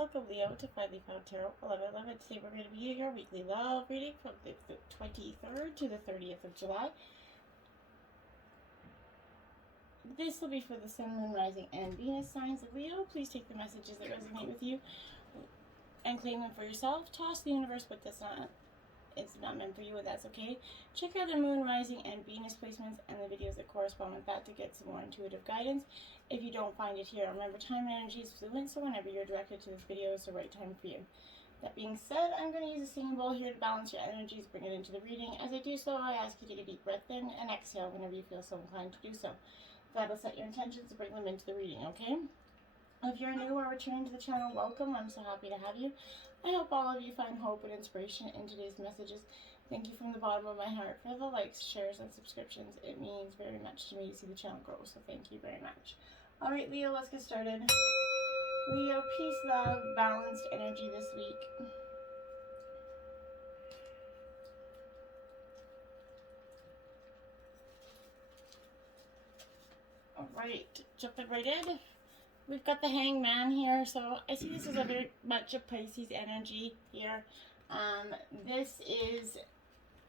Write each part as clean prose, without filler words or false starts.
Welcome, Leo, to Finally Found Tarot 1111. Today we're going to be doing your weekly love reading from the 23rd to the 30th of July. This will be for the Sun, Moon, Rising, and Venus signs of Leo. Please take the messages that resonate with you and claim them for yourself. Toss the universe what it's not meant for you, and that's okay. Check out the Moon, Rising, and Venus placements and the videos that correspond with that to get some more intuitive guidance. If you don't find it here, remember time and energy is fluent, so whenever you're directed to this video is the right time for you. That being said, I'm going to use a singing bowl here to balance your energies, bring it into the reading. As I do so, I ask you to take a deep breath in and exhale whenever you feel so inclined to do so. That'll set your intentions to bring them into the reading, okay? If you're new or returning to the channel, welcome. I'm so happy to have you. I hope all of you find hope and inspiration in today's messages. Thank you from the bottom of my heart for the likes, shares, and subscriptions. It means very much to me to see the channel grow, so thank you very much. All right, Leo, let's get started. Leo, peace, love, balanced energy this week. All right, jumping right in. We've got the Hangman here, so I see this is a very much a Pisces energy here. This is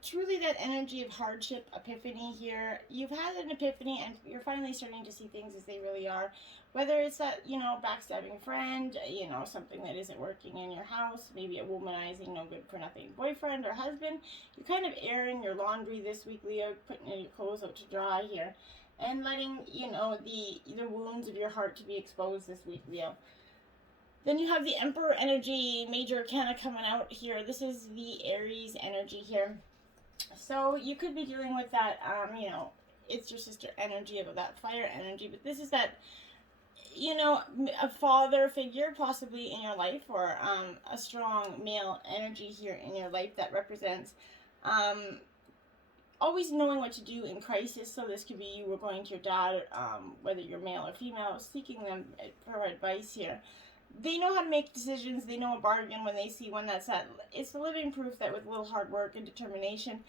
truly that energy of hardship, epiphany here. You've had an epiphany and you're finally starting to see things as they really are. Whether it's that, backstabbing friend, something that isn't working in your house, maybe a womanizing, no good for nothing boyfriend or husband. You're kind of airing your laundry this week, Leo, putting your clothes out to dry here. And letting, the wounds of your heart to be exposed this week, Leo. Then you have the Emperor energy, major arcana coming out here. This is the Aries energy here. So you could be dealing with that, it's your sister energy, of that fire energy. But this is that, a father figure possibly in your life, or a strong male energy here in your life that represents always knowing what to do in crisis. So this could be you were going to your dad, whether you're male or female, seeking them for advice here. They know how to make decisions. They know a bargain when they see one that's that. It's the living proof that with a little hard work and determination,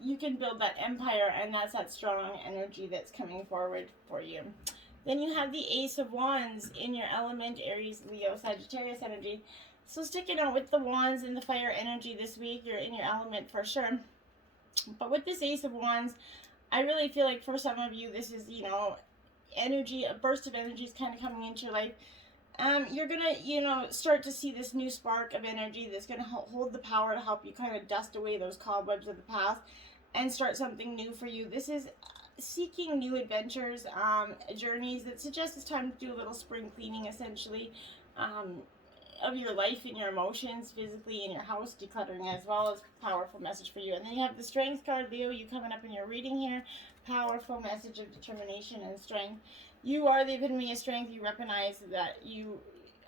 you can build that empire, and that's that strong energy that's coming forward for you. Then you have the Ace of Wands in your element, Aries, Leo, Sagittarius energy. So sticking out with the Wands and the fire energy this week, you're in your element for sure. But with this Ace of Wands, I really feel like for some of you, this is, energy, a burst of energy is kind of coming into your life. You're going to, start to see this new spark of energy that's going to hold the power to help you kind of dust away those cobwebs of the past and start something new for you. This is seeking new adventures, journeys that suggest it's time to do a little spring cleaning, essentially, of your life and your emotions, physically in your house, decluttering as well as powerful message for you. And then you have the Strength card, Leo, you coming up in your reading here. Powerful message of determination and strength. You are the epitome of strength. You recognize that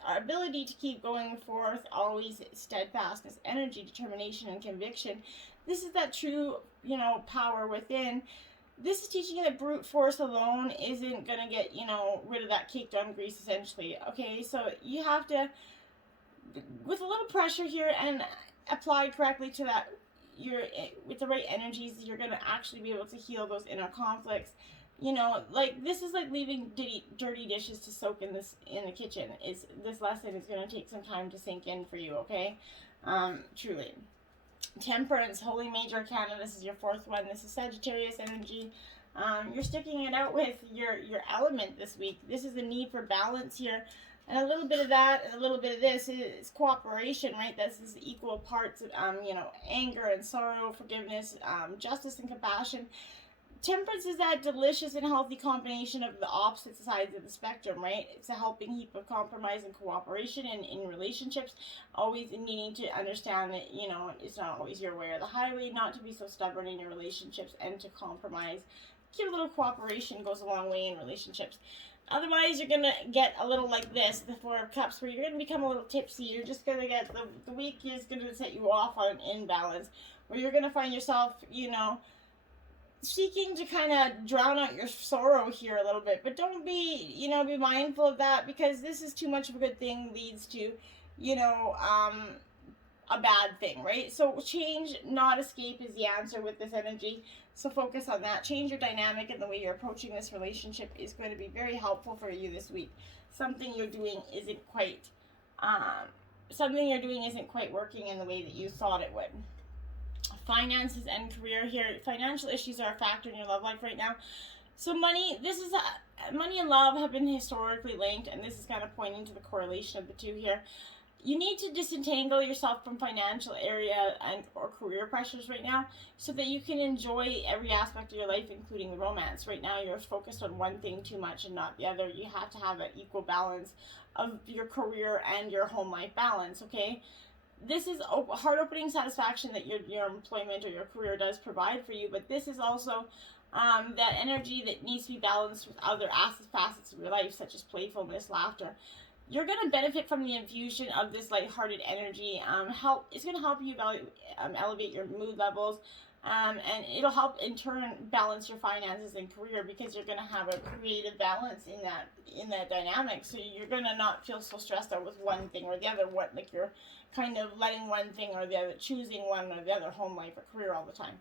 our ability to keep going forth, always steadfastness, energy, determination, and conviction. This is that true, power within. This is teaching you that brute force alone isn't going to get, rid of that caked on grease, essentially. Okay, so you have to, with a little pressure here and applied correctly to that, with the right energies, you're going to actually be able to heal those inner conflicts. This is like leaving dirty dishes to soak in the kitchen. This lesson is going to take some time to sink in for you, okay? Truly. Temperance, Holy Major Arcana, this is your fourth one. This is Sagittarius energy. You're sticking it out with your element this week. This is the need for balance here. And a little bit of that and a little bit of this is cooperation, right? This is equal parts of, anger and sorrow, forgiveness, justice and compassion. Temperance is that delicious and healthy combination of the opposite sides of the spectrum, right? It's a helping heap of compromise and cooperation in relationships. Always needing to understand that, it's not always your way or the highway, not to be so stubborn in your relationships and to compromise. Give a little cooperation goes a long way in relationships. Otherwise, you're going to get a little like this, the Four of Cups, where you're going to become a little tipsy. You're just going to get, the week is going to set you off on an imbalance, where you're going to find yourself, seeking to kind of drown out your sorrow here a little bit. But don't be, be mindful of that, because this is too much of a good thing leads to, a bad thing, right? So change, not escape, is the answer with this energy. So focus on that. Change your dynamic, and the way you're approaching this relationship is going to be very helpful for you this week. Something you're doing isn't quite something you're doing isn't quite working in the way that you thought it would. Finances and career here. Financial issues are a factor in your love life right now. So money and love have been historically linked, and this is kind of pointing to the correlation of the two here. You need to disentangle yourself from financial area and or career pressures right now so that you can enjoy every aspect of your life, including the romance. Right now, you're focused on one thing too much and not the other. You have to have an equal balance of your career and your home life balance, okay? This is heart-opening satisfaction that your employment or your career does provide for you, but this is also that energy that needs to be balanced with other facets of your life, such as playfulness, laughter. You're going to benefit from the infusion of this lighthearted energy. It's going to help you elevate your mood levels, and it'll help in turn balance your finances and career, because you're going to have a creative balance in that dynamic. So you're going to not feel so stressed out with one thing or the other. Like you're kind of letting one thing or the other, choosing one or the other, home life or career, all the time.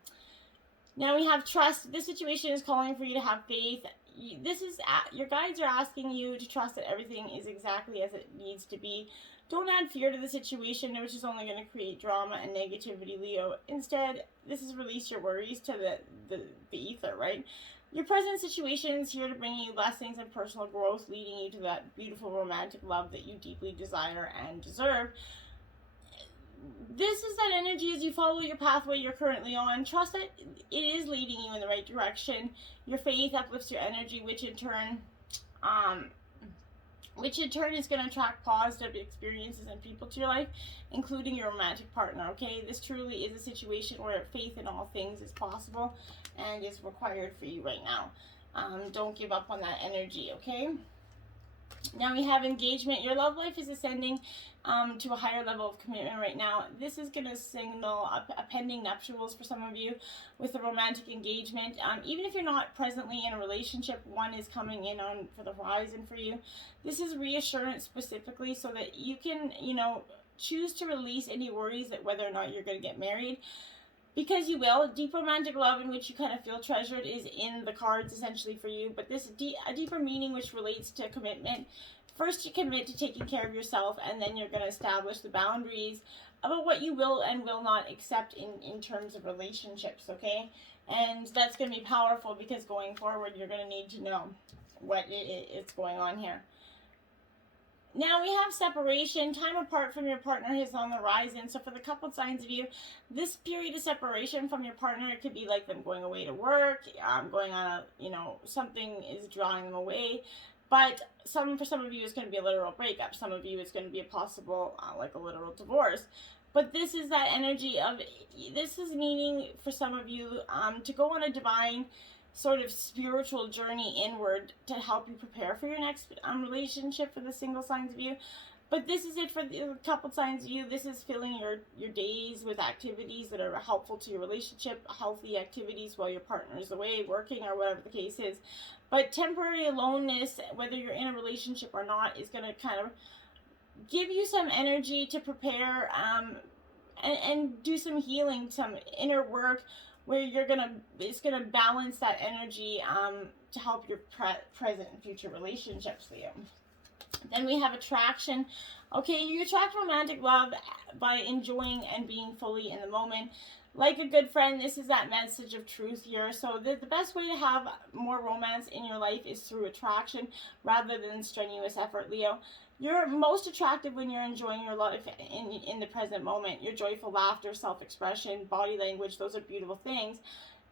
Now we have trust. This situation is calling for you to have faith. Your guides are asking you to trust that everything is exactly as it needs to be. Don't add fear to the situation, which is only going to create drama and negativity, Leo. Instead, this is release your worries to the ether, right? Your present situation is here to bring you blessings and personal growth, leading you to that beautiful romantic love that you deeply desire and deserve. This is that energy as you follow your pathway you're currently on. Trust that it is leading you in the right direction. Your faith uplifts your energy, which in turn is going to attract positive experiences and people to your life, including your romantic partner, okay? This truly is a situation where faith in all things is possible and is required for you right now. Don't give up on that energy, okay? Now we have engagement. Your love life is ascending to a higher level of commitment right now. This is going to signal a pending nuptials for some of you with a romantic engagement. Even if you're not presently in a relationship, one is coming in on for the horizon for you. This is reassurance specifically so that you can, choose to release any worries that whether or not you're going to get married. Because you will. Deep romantic love in which you kind of feel treasured is in the cards essentially for you. But this a deeper meaning which relates to commitment. First you commit to taking care of yourself, and then you're going to establish the boundaries about what you will and will not accept in terms of relationships, okay? And that's going to be powerful because going forward you're going to need to know what it's going on here. Now we have separation. Time apart from your partner is on the horizon. So for the couple signs of you, this period of separation from your partner, it could be like them going away to work, going on something is drawing them away. But for some of you, it's going to be a literal breakup. Some of you, it's going to be a possible, like a literal divorce. But this is that energy of, this is meaning for some of you to go on a divine sort of spiritual journey inward to help you prepare for your next relationship for the single signs of you. But this is it for the couple signs of you. This is filling your days with activities that are helpful to your relationship, healthy activities while your partner is away working or whatever the case is. But temporary aloneness, whether you're in a relationship or not, is going to kind of give you some energy to prepare and do some healing, some inner work, where it's gonna balance that energy to help your present and future relationships, Leo. Then we have attraction. Okay, you attract romantic love by enjoying and being fully in the moment. Like a good friend, this is that message of truth here. So the best way to have more romance in your life is through attraction rather than strenuous effort, Leo. You're most attractive when you're enjoying your life in the present moment. Your joyful laughter, self-expression, body language, those are beautiful things.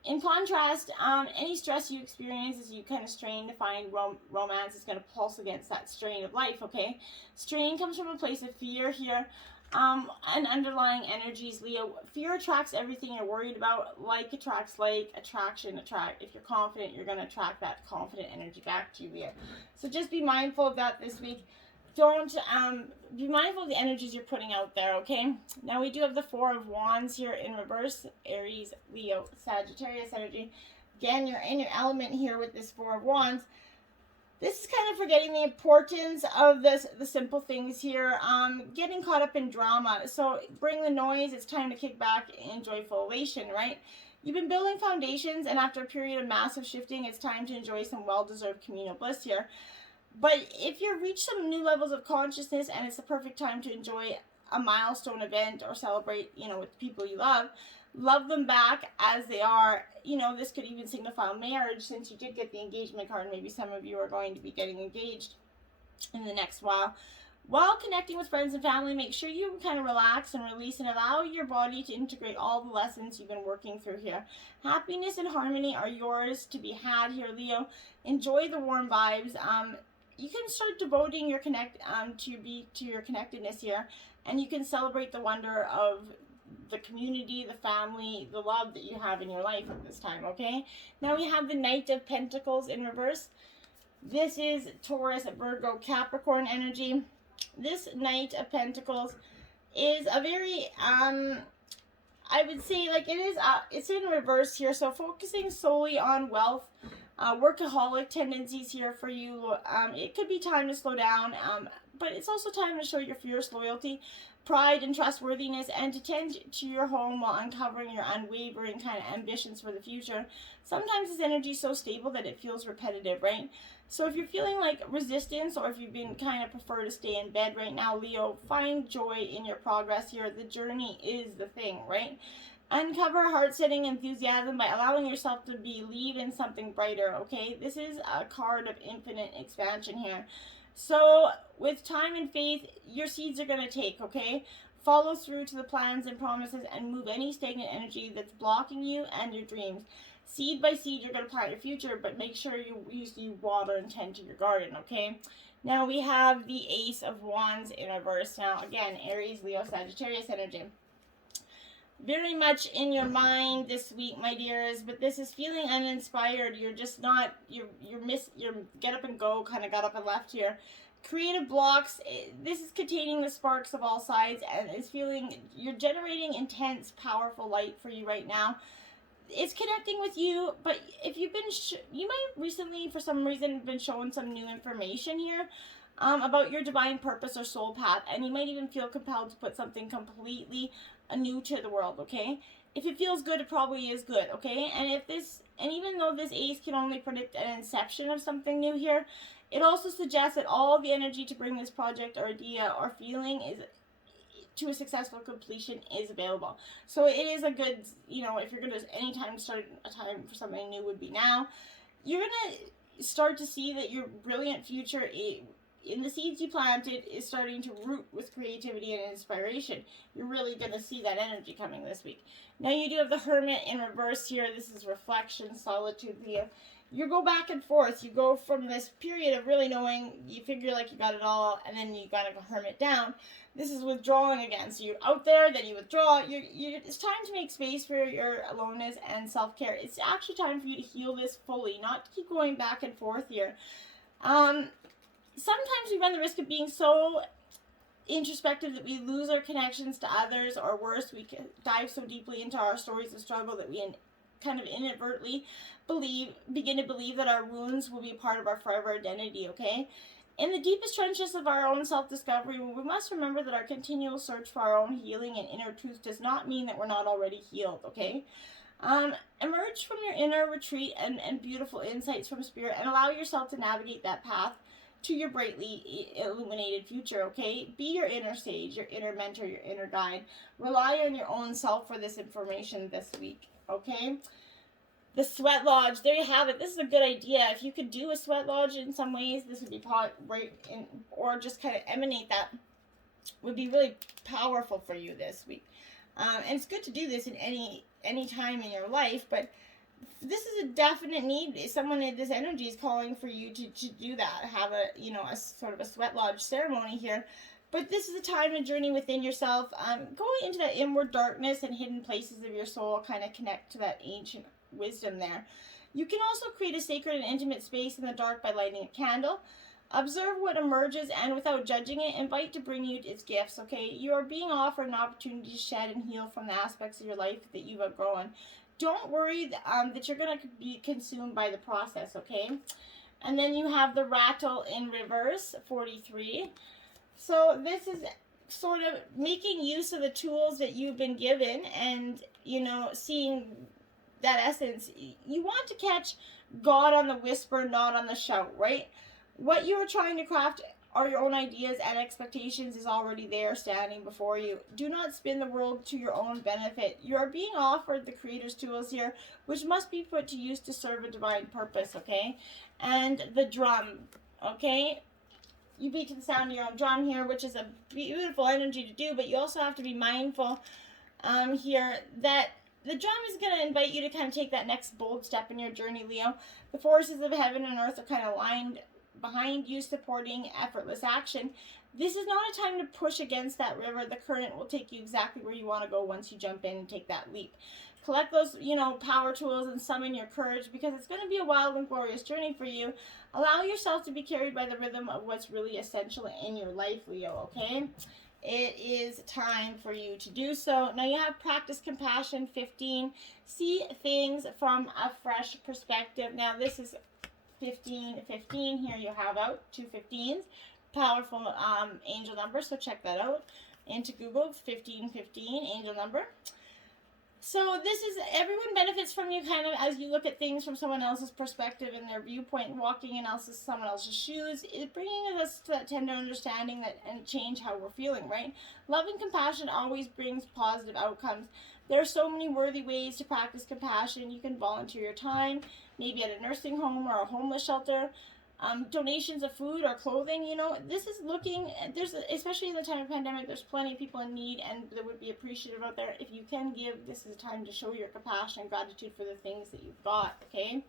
In contrast, any stress you experience as you kind of strain to find romance is going to pulse against that strain of life, okay? Strain comes from a place of fear here. And underlying energies, Leo. Fear attracts everything you're worried about. Like attracts like. Attraction attract. If you're confident, you're going to attract that confident energy back to you, Leo. So just be mindful of that this week. Don't be mindful of the energies you're putting out there, okay? Now we do have the Four of Wands here in reverse. Aries, Leo, Sagittarius energy. Again, you're in your element here with this Four of Wands. This is kind of forgetting the importance of the simple things here. Getting caught up in drama. So bring the noise. It's time to kick back in joyful elation, right? You've been building foundations, and after a period of massive shifting, it's time to enjoy some well-deserved communal bliss here. But if you've reached some new levels of consciousness and it's the perfect time to enjoy a milestone event or celebrate, with people you love them back as they are. This could even signify marriage, since you did get the engagement card. Maybe some of you are going to be getting engaged in the next while. While connecting with friends and family, make sure you kind of relax and release and allow your body to integrate all the lessons you've been working through here. Happiness and harmony are yours to be had here, Leo. Enjoy the warm vibes. You can start devoting your to your connectedness here, and you can celebrate the wonder of the community, the family, the love that you have in your life at this time, okay? Now we have the Knight of Pentacles in reverse. This is Taurus, Virgo, Capricorn energy. This Knight of Pentacles is a very, I would say, like, it's in reverse here, so focusing solely on wealth, workaholic tendencies here for you. It could be time to slow down, but it's also time to show your fierce loyalty, pride, and trustworthiness, and to tend to your home while uncovering your unwavering kind of ambitions for the future. Sometimes this energy is so stable that it feels repetitive, right? So if you're feeling like resistance, or if you've been kind of prefer to stay in bed right now, Leo, find joy in your progress here. The journey is the thing, right? Uncover heart-setting enthusiasm by allowing yourself to believe in something brighter, okay? This is a card of infinite expansion here. So with time and faith, your seeds are going to take, okay? Follow through to the plans and promises and move any stagnant energy that's blocking you and your dreams. Seed by seed, you're going to plant your future, but make sure you water and tend to your garden, okay? Now we have the Ace of Wands in reverse. Now, again, Aries, Leo, Sagittarius energy. Very much in your mind this week, my dears, but this is feeling uninspired. You're just not, you're get up and go, kind of got up and left here. Creative blocks, this is containing the sparks of all sides, and is feeling, you're generating intense, powerful light for you right now. It's connecting with you, but if you've been, you might recently, for some reason, been shown some new information here about your divine purpose or soul path, and you might even feel compelled to put something completely new to the world, okay? If it feels good, it probably is good, okay? And even though this ace can only predict an inception of something new here, it also suggests that all the energy to bring this project or idea or feeling is to a successful completion is available. So it is a good, if you're going to, anytime start a time for something new would be now. You're going to start to see that your brilliant future in the seeds you planted is starting to root with creativity and inspiration. You're really going to see that energy coming this week. Now you do have the Hermit in reverse here. This is reflection, solitude, Leo. You go back and forth. You go from this period of really knowing, you figure like you got it all, and then you gotta go hermit down. This is withdrawing again. So you're out there, then you withdraw. It's time to make space for your aloneness and self-care. It's actually time for you to heal this fully, not to keep going back and forth here. Sometimes we run the risk of being so introspective that we lose our connections to others, or worse, we can dive so deeply into our stories of struggle that we kind of inadvertently begin to believe that our wounds will be a part of our forever identity, okay? In the deepest trenches of our own self-discovery, we must remember that our continual search for our own healing and inner truth does not mean that we're not already healed, okay? Emerge from your inner retreat and beautiful insights from spirit, and allow yourself to navigate that path to your brightly illuminated future, okay? Be your inner sage, your inner mentor, your inner guide. Rely on your own self for this information this week, okay? The sweat lodge, there you have it. This is a good idea. If you could do a sweat lodge in some ways, this would be or just kind of emanate that, would be really powerful for you this week. And it's good to do this in any time in your life, but this is a definite need. Someone in this energy is calling for you to do that, have a sort of a sweat lodge ceremony here. But this is a time to journey within yourself, going into that inward darkness and hidden places of your soul, kind of connect to that ancient wisdom there. You can also create a sacred and intimate space in the dark by lighting a candle. Observe what emerges, and without judging it, invite to bring you its gifts, okay? You are being offered an opportunity to shed and heal from the aspects of your life that you've outgrown. Don't worry that you're going to be consumed by the process, okay? And then you have the rattle in reverse, 43. So this is sort of making use of the tools that you've been given and, seeing that essence. You want to catch God on the whisper, not on the shout, right? What you are trying to craft are your own ideas and expectations is already there standing before you. Do not spin the world to your own benefit. You are being offered the Creator's tools here, which must be put to use to serve a divine purpose, okay? And the drum, okay? You beat to the sound of your own drum here, which is a beautiful energy to do, but you also have to be mindful here that the drum is going to invite you to kind of take that next bold step in your journey, Leo. The forces of heaven and earth are kind of aligned behind you, supporting effortless action. This is not a time to push against that river. The current will take you exactly where you want to go once you jump in and take that leap. Collect those, power tools and summon your courage, because it's going to be a wild and glorious journey for you. Allow yourself to be carried by the rhythm of what's really essential in your life, Leo, okay? It is time for you to do so. Now you have practice compassion, 15. See things from a fresh perspective. Now this is 15. Here you have out 2 15s. Powerful angel number, so check that out. Into Google, 1515, angel number. So this is, everyone benefits from you kind of as you look at things from someone else's perspective and their viewpoint, walking in someone else's shoes, bringing us to that tender understanding that and change how we're feeling, right? Love and compassion always brings positive outcomes. There are so many worthy ways to practice compassion. You can volunteer your time, maybe at a nursing home or a homeless shelter. Donations of food or clothing, this is especially in the time of pandemic, there's plenty of people in need and that would be appreciative out there. If you can give, this is a time to show your compassion and gratitude for the things that you've got, okay?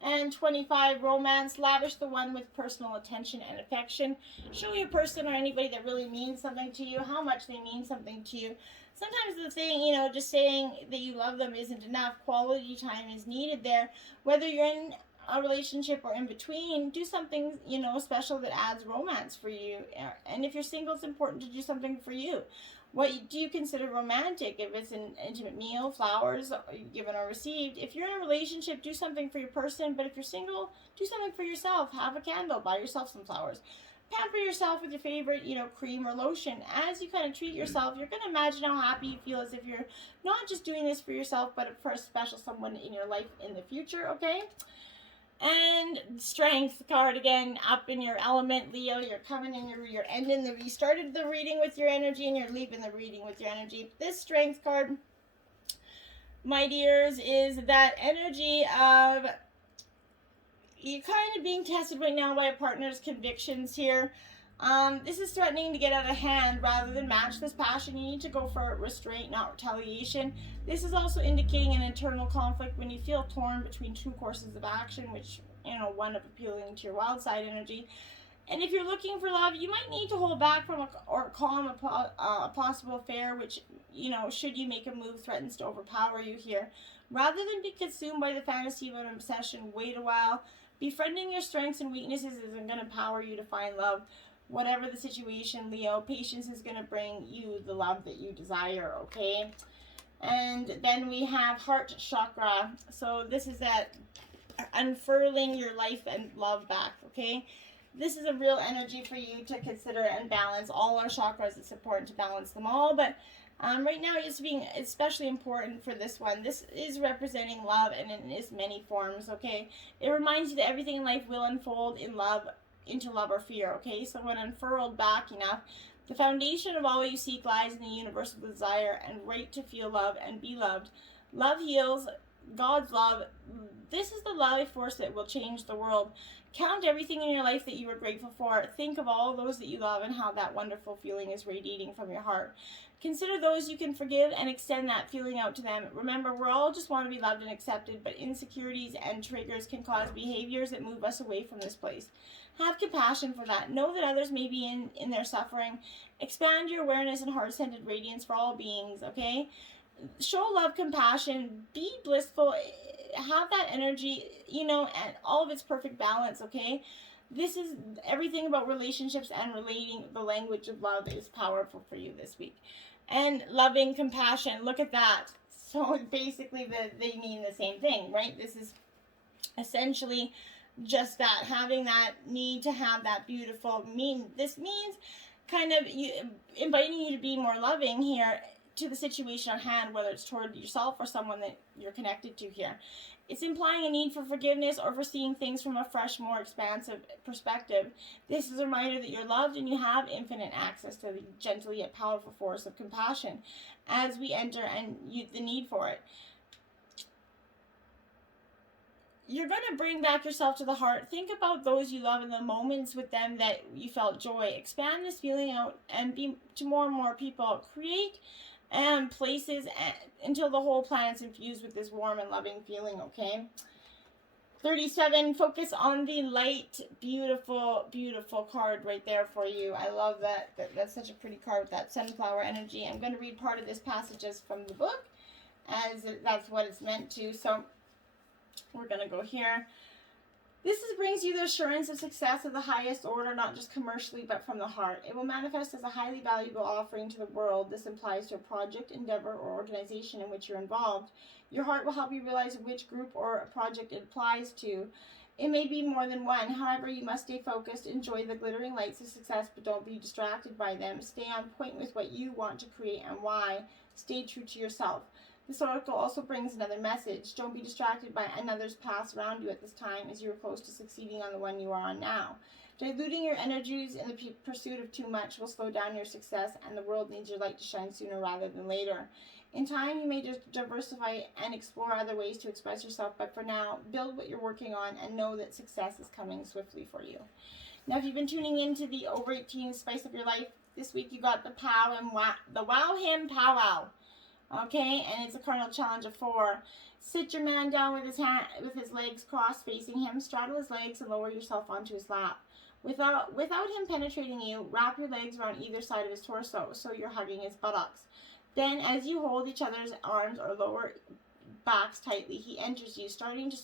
And 25, romance, lavish the one with personal attention and affection. Show your person or anybody that really means something to you, how much they mean something to you. Sometimes the thing, just saying that you love them isn't enough. Quality time is needed there. Whether you're in a relationship or in between, do something special that adds romance for you. And if you're single, it's important to do something for you. What do you consider romantic? If it's an intimate meal, flowers given or received. If you're in a relationship, do something for your person. But if you're single, do something for yourself. Have a candle, buy yourself some flowers. Pamper yourself with your favorite cream or lotion. As you kind of treat yourself, you're going to imagine how happy you feel as if you're not just doing this for yourself, but for a special someone in your life in the future, okay? And strength card again, up in your element, Leo. You're coming in, you're ending you started the reading with your energy and you're leaving the reading with your energy. This strength card, my dears, is that energy of you're kind of being tested right now by a partner's convictions here. This is threatening to get out of hand. Rather than match this passion, you need to go for restraint, not retaliation. This is also indicating an internal conflict when you feel torn between two courses of action, which, one of appealing to your wild side energy. And if you're looking for love, you might need to hold back from or calm a possible affair, which, should you make a move, threatens to overpower you here. Rather than be consumed by the fantasy of an obsession, wait a while. Befriending your strengths and weaknesses isn't going to empower you to find love. Whatever the situation, Leo, patience is going to bring you the love that you desire, okay? And then we have heart chakra. So this is that unfurling your life and love back, okay? This is a real energy for you to consider and balance all our chakras. It's important to balance them all, but right now it's being especially important for this one. This is representing love and in its many forms, okay? It reminds you that everything in life will unfold into love or fear, okay? So when unfurled back enough, the foundation of all you seek lies in the universal desire and right to feel love and be loved. Love heals. God's love. This is the love force that will change the world. Count everything in your life that you are grateful for. Think of all those that you love and how that wonderful feeling is radiating from your heart. Consider those you can forgive and extend that feeling out to them. Remember, we all just want to be loved and accepted, but insecurities and triggers can cause behaviors that move us away from this place. Have compassion for that. Know that others may be in their suffering. Expand your awareness and heart-centered radiance for all beings, okay? Show love, compassion, be blissful, have that energy, and all of its perfect balance, okay? This is everything about relationships and relating. The language of love is powerful for you this week. And loving compassion, look at that. So basically they mean the same thing, right? This is essentially just that, having that need to have that beautiful this means kind of inviting you to be more loving here to the situation at hand, whether it's toward yourself or someone that you're connected to here. It's implying a need for forgiveness or for seeing things from a fresh, more expansive perspective. This is a reminder that you're loved and you have infinite access to the gentle yet powerful force of compassion as we enter the need for it. You're going to bring back yourself to the heart. Think about those you love and the moments with them that you felt joy. Expand this feeling out and be to more and more people. Create places until the whole planet's infused with this warm and loving feeling, okay? 37, focus on the light. Beautiful, beautiful card right there for you. I love that. That's such a pretty card with that sunflower energy. I'm going to read part of this passage just from the book, as that's what it's meant to. So we're going to go here. This brings you the assurance of success of the highest order, not just commercially, but from the heart. It will manifest as a highly valuable offering to the world. This implies to a project, endeavor, or organization in which you're involved. Your heart will help you realize which group or project it applies to. It may be more than one. However, you must stay focused. Enjoy the glittering lights of success, but don't be distracted by them. Stay on point with what you want to create and why. Stay true to yourself. This oracle also brings another message. Don't be distracted by another's paths around you at this time, as you are close to succeeding on the one you are on now. Diluting your energies in the pursuit of too much will slow down your success, and the world needs your light to shine sooner rather than later. In time, you may just diversify and explore other ways to express yourself, but for now, build what you're working on and know that success is coming swiftly for you. Now, if you've been tuning into the Over 18 Spice Up Your Life, this week you got the Wow Him Powwow. Okay, and it's a cardinal challenge of 4. Sit your man down with his legs crossed facing him. Straddle his legs and lower yourself onto his lap. Without him penetrating you, wrap your legs around either side of his torso so you're hugging his buttocks. Then, as you hold each other's arms or lower backs tightly, he enters you, starting to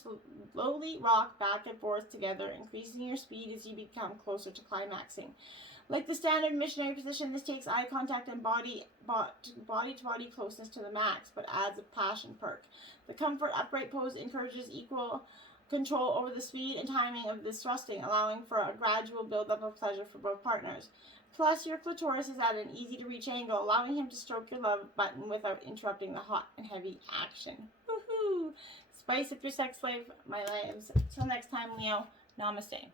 slowly rock back and forth together, increasing your speed as you become closer to climaxing. Like the standard missionary position, this takes eye contact and body-to-body closeness to the max, but adds a passion perk. The comfort upright pose encourages equal control over the speed and timing of this thrusting, allowing for a gradual build-up of pleasure for both partners. Plus, your clitoris is at an easy-to-reach angle, allowing him to stroke your love button without interrupting the hot and heavy action. Woohoo! Spice up your sex life, my lives. Till next time, Leo. Namaste.